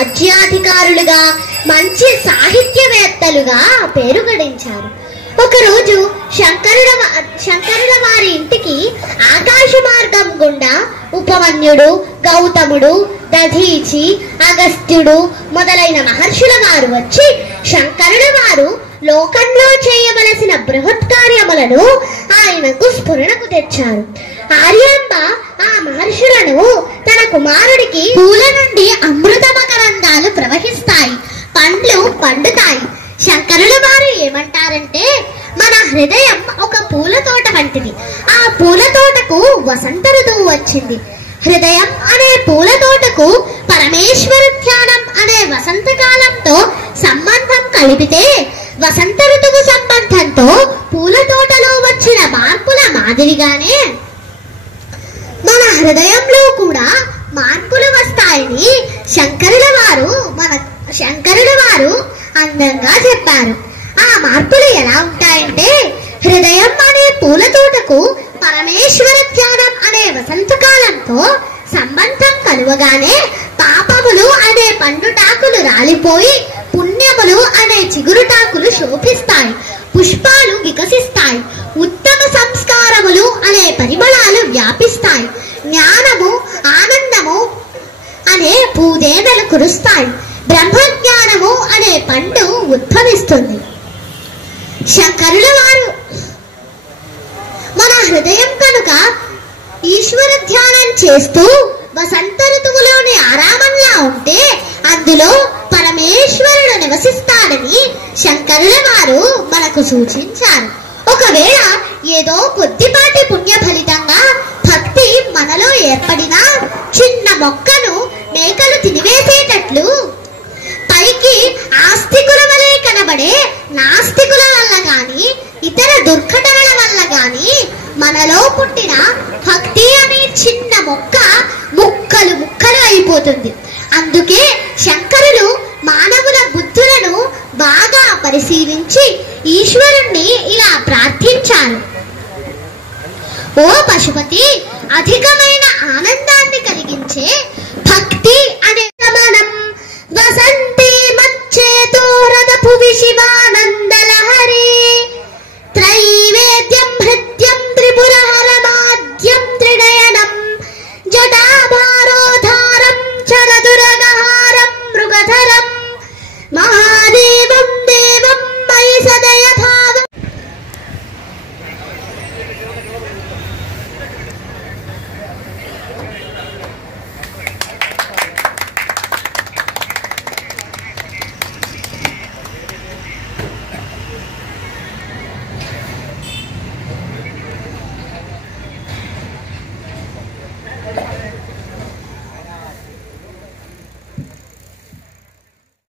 రాజ్యాధికారులుగా, మంచి సాహిత్యవేత్తలుగా పేరు గడించారు. ఒకరోజు శంకరుల వారి ఇంటికి ఆకాశ మార్గం గుండా ఉపమన్యుడు, గౌతముడు, దధీచి, అగస్త్యుడు మొదలైన మహర్షుల వారు వచ్చి శంకరుల వారు లోకంలో చేయవలసిన బృహత్ కార్యములను ఆయనకు స్ఫురణకు తెచ్చారు. ఆర్యాంబ ఆ మహర్షులను తన కుమారుడికి పూల నుండి అమృత మకరందాలు ప్రవహిస్తాయి, పండ్లు పండుతాయి. శంకరుల వారు ఏమంటారంటే, మన హృదయం ఒక పూల తోట వంటిది. ఆ పూల తోటకు వసంత ఋతువు వచ్చింది. హృదయం అనే పూల తోటకు పరమేశ్వర ధ్యానం అనే వసంతకాలంతో సంబంధం కలిపితే, వసంత ఋతువు సంబంధంతో పూల తోటలో వచ్చిన మార్పుల మాదిరిగానే మన హృదయంలో కూడా మార్పులు వస్తాయని శంకరుల వారు అందంగా చెప్పారు. ఆ మార్పులు ఎలా ఉంటాయంటే, హృదయం అనే పూల తోటకు పరమేశ్వర ధ్యానం అనే వసంతకాలంతో సంబంధం కలువగానే పాపములు అనే పండుటాకులు రాలిపోయి పుణ్యములు అనే చిగురుటాకులు శోభిస్తాయి, పుష్పాలు వికసిస్తాయి, ఉత్తమ సంస్కారములు అనే పరిమళాలు వ్యాపిస్తాయి, జ్ఞానము ఆనందము అనే పూదేనలు కురుస్తాయి, బ్రహ్మజ్ఞానము అనే పండు ఉద్భవిస్తుంది. శంకరుల వారు మన హృదయం కనుక ఈశ్వర ధ్యానం చేస్తూ వసంత ఋతువులోని ఆరామంలా ఉంటే అందులో పరమేశ్వరుడు నివసిస్తాడని శంకరుల వారు మనకు సూచించారు. ఒకవేళ ఏదో కొద్దిపాటి పుణ్య ఫలితంగా భక్తి మనలో ఏర్పడినా చిన్న మొక్కను మేకలు తినివేసేటట్లు పైకి ఆస్తికుల వలె కనబడే నాస్తికుల వల్ల గాని ఇతర దుర్ఘటనల వల్ల గాని మనలో పుట్టిన భక్తి అనే చిన్న మొక్క ముక్కలు ముక్కలు అయిపోతుంది. అందుకే శంకరులు మానవుల బుద్ధులను బాగా పరిశీలించి ఈశ్వరుణ్ణి ఇలా ప్రార్థించారు. ఓ పశుపతి, అధికమైన ఆనందాన్ని కలిగించే భక్తి